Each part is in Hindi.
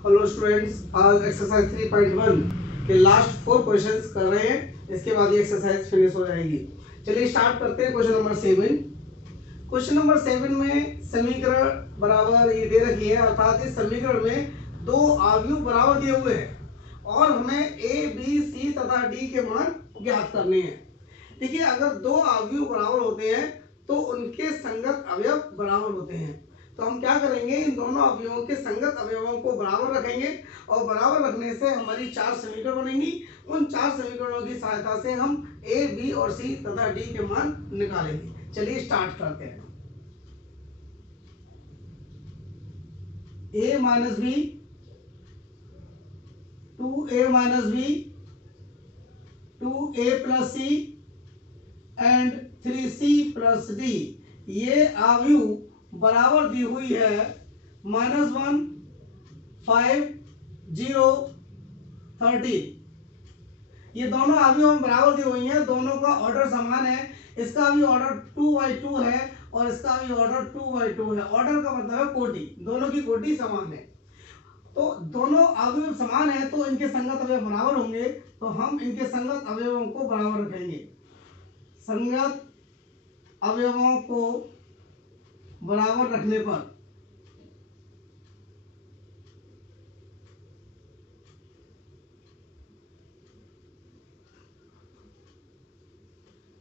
हेलो स्टूडेंट्स, आज एक्सरसाइज 3.1 के लास्ट 4 क्वेश्चंस कर रहे हैं। इसके बाद ये एक्सरसाइज फिनिश हो जाएगी। चलिए स्टार्ट करते हैं क्वेश्चन नंबर 7। क्वेश्चन नंबर 7 में समीकरण बराबर ये दे रखी है, अर्थात इस समीकरण में दो अवयव बराबर दिए हुए हैं और हमें ए बी सी तथा डी के मान ज्ञात करने हैं। देखिए, अगर दो अवयव बराबर होते हैं तो उनके संगत अवयव बराबर होते हैं। तो हम क्या करेंगे, इन दोनों अवयवों के संगत अवयवों को बराबर रखेंगे और बराबर रखने से हमारी 4 समीकरण बनेंगी। उन 4 समीकरणों की सहायता से हम ए बी और सी तथा डी के मान निकालेंगे। चलिए स्टार्ट करते हैं। a minus B, 2a minus B, 2a plus C and 3c plus D, ये अवयव बराबर दी हुई है -1, 5, 0, 13। ये दोनों अवयव बराबर दी हुई हैं, दोनों का ऑर्डर समान है। इसका भी ऑर्डर 2/2 है और इसका भी ऑर्डर 2/2 है। ऑर्डर का मतलब है कोटि, दोनों की कोटि समान है। तो दोनों अवयव समान है तो इनके संगत अवयव बराबर होंगे। तो हम इनके संगत अवयवों को बराबर रखेंगे। संगत अवयवों को बराबर रखने पर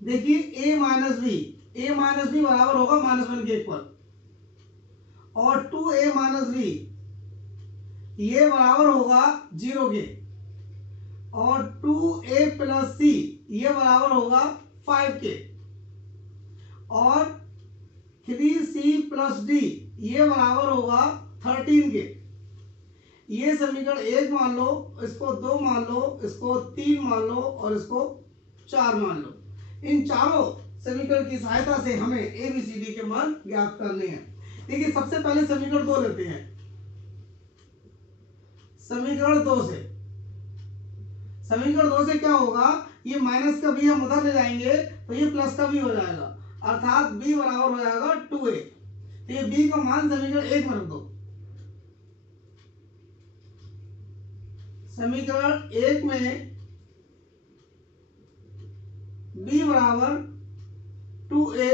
देखिए, a माइनस बी बराबर होगा -1 के इक्वल, और 2a माइनस बी ये बराबर होगा 0 के, और 2a प्लस सी ये बराबर होगा 5 के, और 3c प्लस डी ये बराबर होगा 13 के। ये समीकरण 1 मान लो, इसको 2 मान लो, इसको 3 मान लो और इसको 4 मान लो। इन चारों समीकरण की सहायता से हमें ए बी सी डी के मान ज्ञात करने हैं। देखिए, सबसे पहले समीकरण 2 लेते हैं। समीकरण 2 से क्या होगा, ये माइनस का भी हम उधर ले जाएंगे तो ये प्लस का भी हो जाएगा, अर्थात b बराबर हो जाएगा 2a। तो ये b का मान समीकरण 1 में रख दो। समीकरण 1 में b बराबर 2a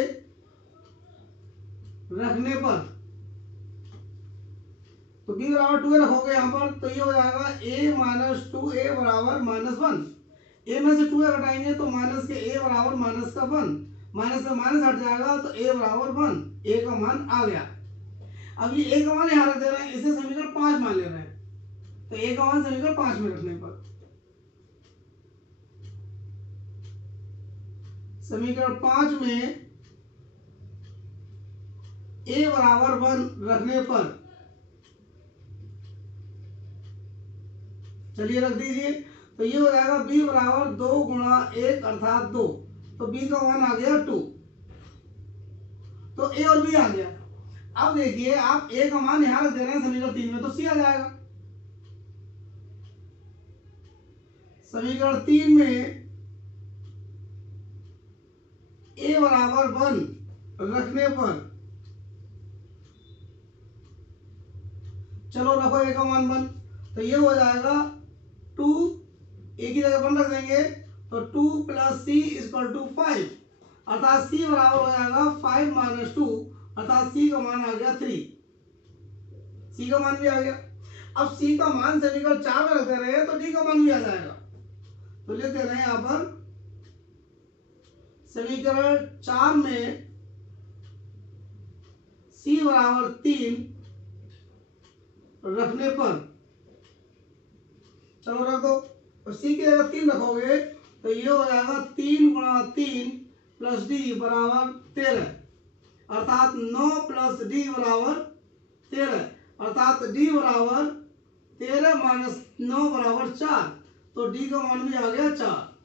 रखने पर, तो b बराबर 2a रखोगे यहाँ पर तो ये हो जाएगा a माइनस 2a बराबर -1। a में से 2a घटाएंगे तो माइनस के a बराबर माइनस का 1, माइनस से माइनस हट जाएगा तो a बराबर 1, a का मान आ गया। अब ये a का मान यहाँ रख दे रहे हैं, इसे समीकरण 5 मान ले रहे हैं, तो a का मान समीकरण 5 में रखने पर, समीकरण 5 में a बराबर 1 रखने पर, चलिए रख दीजिए, तो ये हो जाएगा b बराबर 2 गुणा 1 अर्थात 2, तो b का मान आ गया 2, तो a और b आ गया। अब देखिए, आप a का मान यहां रख दे रहे हैं समीकरण 3 में, तो c आ जाएगा। समीकरण 3 में a बराबर 1 रखने पर, चलो रखो a का मान 1, तो ये हो जाएगा 2, a की जगह 1 रख देंगे तो 2 प्लस सी इक्वल टू 5, अर्थात c बराबर हो जाएगा 5 माइनस 2, अर्थात c का मान आ गया 3। c का मान भी आ गया। अब c का मान समीकरण 4 में रख दे रहे हैं तो d का मान भी आ जाएगा। तो लिख दे रहे हैं यहाँ पर समीकरण 4 में c बराबर 3 रखने पर, चलो रख दो, और c की जगह 3 रखोगे तो ये हो जाएगा 3 गुणा 3 प्लस डी बराबर 13, अर्थात 9 प्लस डी बराबर 13, अर्थात डी बराबर 13 माइनस 9 बराबर 4, तो डी का मान भी आ गया 4।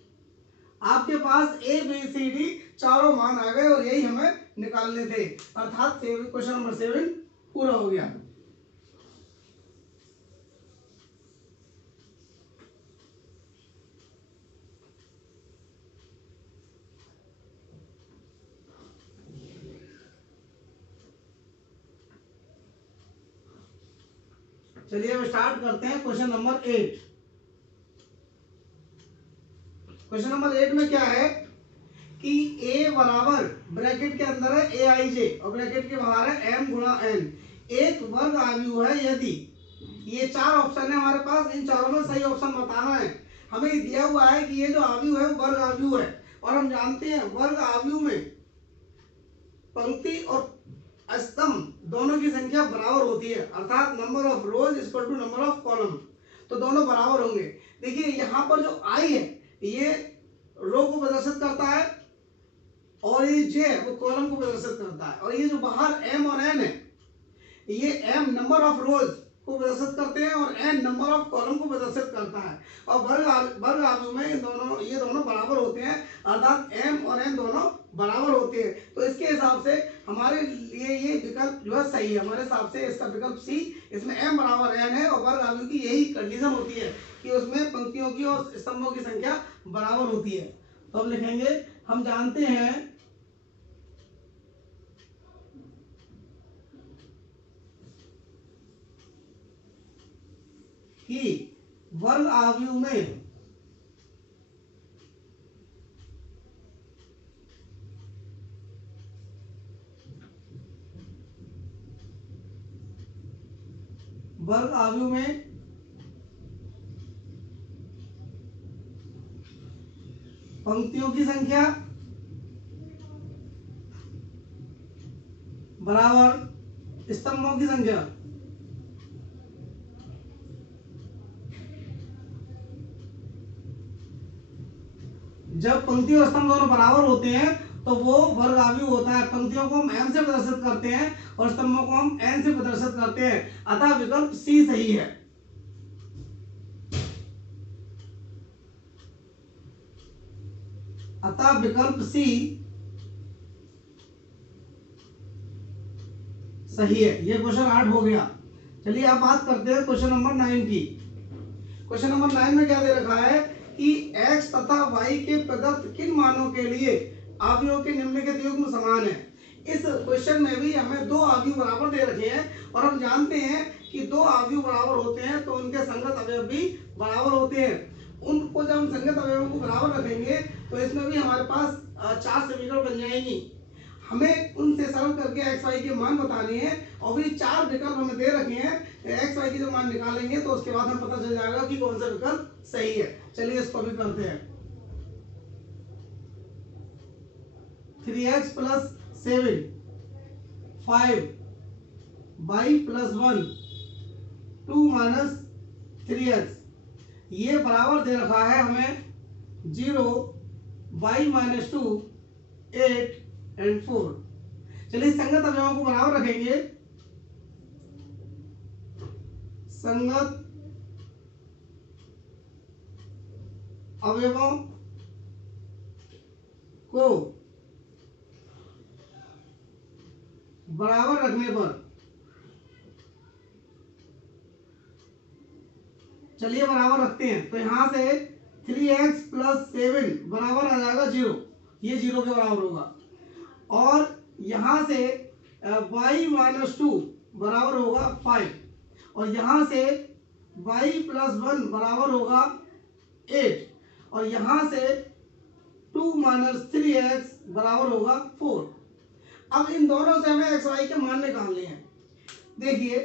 आपके पास ए बी सी डी चारों मान आ गए और यही हमें निकालने थे, अर्थात क्वेश्चन नंबर 7 पूरा हो गया। चलिए अब स्टार्ट करते हैं क्वेश्चन नंबर 8। क्वेश्चन नंबर 8 में क्या है कि a बराबर ब्रैकेट के अंदर है ए आई जे और ब्रैकेट के बाहर है m गुणा n एक वर्ग आव्यूह है यदि, ये चार ऑप्शन है हमारे पास, इन चारों में सही ऑप्शन बताना है। हमें दिया हुआ है कि ये जो आव्यूह है वो वर्ग आव्यूह है और हम जानते हैं वर्ग आव्यूह में पंक्ति और स्तंभ दोनों की संख्या बराबर होती है, अर्थात number of rows equal to number of column, तो दोनों बराबर होंगे। देखिए यहाँ पर जो आई है ये रो को प्रदर्शित करता है और ये जे है वो कॉलम को प्रदर्शित करता है, और ये जो बाहर एम और एन है ये एम नंबर ऑफ रोज को प्रदर्शित करते हैं और एन नंबर ऑफ कॉलम को प्रदर्शित करता है। और वर्ग आव्यूह में ये दोनों बराबर होते हैं, अर्थात एम और एन दोनों बराबर होते हैं। तो इसके हिसाब से हमारे लिए ये विकल्प जो है सही है। हमारे हिसाब से इसका विकल्प सी, इसमें एम बराबर एन है और वर्ग आव्यूह की यही कंडीशन होती है कि उसमें पंक्तियों की और स्तंभों की संख्या बराबर होती है। तो हम लिखेंगे, हम जानते हैं कि वर्ग आव्यूह में पंक्तियों की संख्या बराबर स्तंभों की संख्या। जब पंक्ति और स्तंभ दोनों बराबर होते हैं तो वो वर्ग आव्यूह होता है। पंक्तियों को हम m से प्रदर्शित करते हैं और स्तंभों को हम n से प्रदर्शित करते हैं, अतः विकल्प सी सही है। अतः विकल्प सी सही है। ये क्वेश्चन 8 हो गया। चलिए अब बात करते हैं क्वेश्चन नंबर 9 की। क्वेश्चन नंबर 9 में क्या दे रखा है कि x तथा y के प्रदत्त किन मानों के लिए आव्यूहों के निम्नलिखित युग्म समान है। इस क्वेश्चन में भी हमें दो आव्यूह बराबर दे रखे हैं और हम जानते हैं कि दो आव्यूह बराबर होते हैं तो उनके संगत अवयव भी बराबर होते हैं। उनको जब हम संगत अवयवों को बराबर रखेंगे तो इसमें भी हमारे पास चार समीकरण बन जाएंगी। हमें उनसे सरल करके एक्स वाई के मान बताने हैं और भी चार विकल्प हमें दे रखे हैं। एक्स वाई के जो मान निकालेंगे तो उसके बाद हम पता चल जाएगा कि कौन सा विकल्प सही है। चलिए इसको भी करते हैं। 3x plus 7 5 y plus 1 2 minus 3x, ये बराबर दे रखा है हमें 0 y माइनस 2 8 एंड 4। चलिए संगत अवयवों को बराबर रखेंगे। संगत अवयवों को बराबर रखने पर, चलिए बराबर रखते हैं तो यहां से 3x प्लस 7 बराबर आ जाएगा 0, ये 0 के बराबर होगा। और यहां से y माइनस 2 बराबर होगा 5 और यहां से y प्लस 1 बराबर होगा 8 और यहां से 2 माइनस 3x बराबर होगा 4। अब इन दोनों से हमें एक्स वाई के मान निकालने हैं। देखिए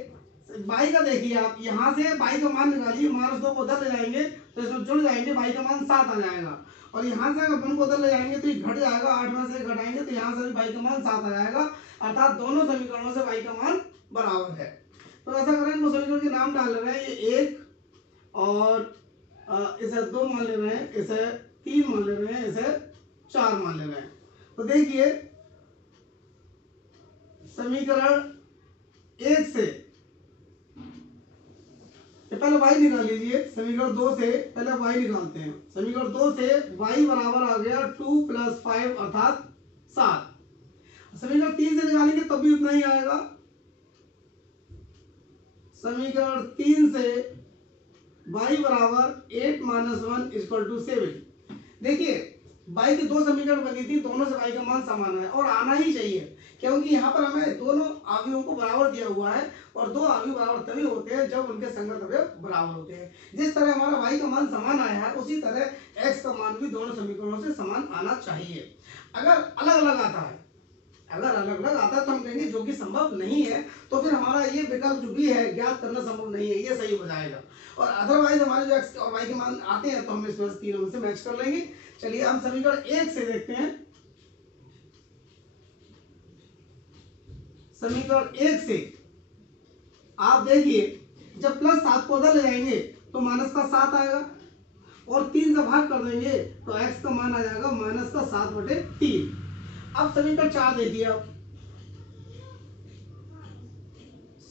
y का देखिए आप, यहाँ से y का मान निकालिए, माइनस 2 को उधर ले जाएंगे तो इसमें जुड़ जाएंगे, y का मान 7 आ जाएगा। और यहाँ से अगर 1 को उधर ले जाएंगे तो ये घट जाएगा, 8 में से घटाएंगे तो यहाँ से भी y का मान 7 आ जाएगा, अर्थात दोनों समीकरणों से y का मान बराबर है। तो ऐसा करें, इनको समीकरण के नाम डाल ले रहे हैं, ये 1 और इसे 2 मान ले रहे हैं, इसे 3 मान ले रहे हैं, इसे 4 मान ले रहे हैं। तो देखिए समीकरण 1 से पहले y निकाल लीजिए, समीकरण 2 से पहले y निकालते हैं। समीकरण 2 से y बराबर आ गया 2 प्लस 5 अर्थात 7। समीकरण 3 से निकालेंगे तब भी उतना ही आएगा। समीकरण 3 से y बराबर 8 माइनस 1 इक्वल टू 7। देखिए y की दो समीकरण बनी थी, दोनों से y का मान समान है और आना ही चाहिए, क्योंकि यहाँ पर हमें दोनों अवयवों को बराबर दिया हुआ है और दो अवयव बराबर तभी होते हैं जब उनके संगत अवयव बराबर होते हैं। जिस तरह हमारा y का मान समान आया है उसी तरह x का मान भी दोनों समीकरणों से समान आना चाहिए। अगर अलग अलग आता है, अगर अलग अलग आता है तो हम कहेंगे जो कि संभव नहीं है, तो फिर हमारा ये विकल्प जो भी है ज्ञात करना संभव नहीं है, ये सही हो जाएगा। और अदरवाइज हमारे जो x और y के मान आते हैं तो हम इसमें तीनों में से मैच कर लेंगे। चलिए हम समीकरण 1 से देखते हैं। समीकरण 1 से आप देखिए, जब प्लस 7 को उधर ले जाएंगे तो माइनस का 7 आएगा और 3 का भाग कर देंगे तो x का मान आ जाएगा माइनस का 7/3। अब समीकरण 4 देखिए, आप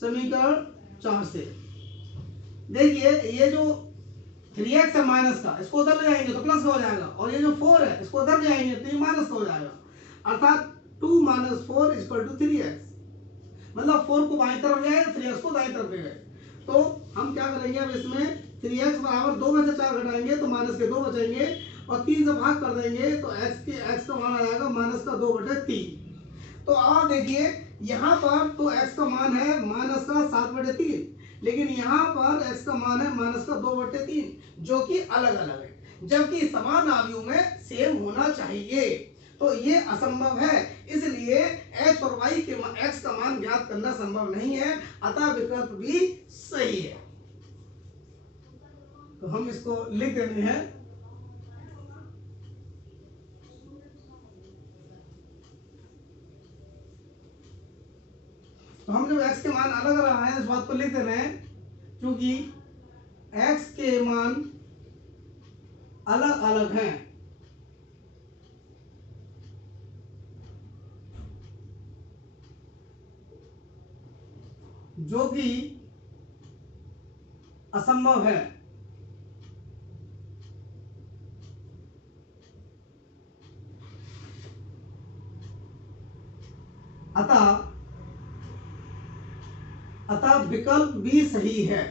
समीकरण 4 से देखिए, ये जो 3x है माइनस का, इसको उधर ले जाएंगे तो प्लस का हो जाएगा, और ये जो 4 है इसको उधर ले जाएंगे तो ये माइनस का हो जाएगा, अर्थात 2 - 4 = 3x। मतलब 4 को बाईं तरफ ले आए, 3x को दाईं तरफ ले गए। तो हम क्या करेंगे, अब इसमें 3x बराबर 2 में से 4 घटाएंगे तो माइनस के 2 बचेंगे और 3 से भाग कर देंगे तो x का मान आ जाएगा माइनस का 2/3। तो आप देखिए यहाँ पर तो x का मान है माइनस का 7/3, लेकिन यहाँ पर x का मान है माइनस का 2/3, जो कि अलग अलग है, जबकि समान अवयव में सेम होना चाहिए। तो ये असंभव है, इसलिए x और y के x का मान ज्ञात करना संभव नहीं है, अतः विकल्प भी सही है। तो हम इसको लिख देते हैं। तो हम जब x के मान अलग रहा है इस बात को लिख दे रहे हैं, क्योंकि x के मान अलग अलग हैं, जो कि असंभव है। अतः विकल्प भी सही है।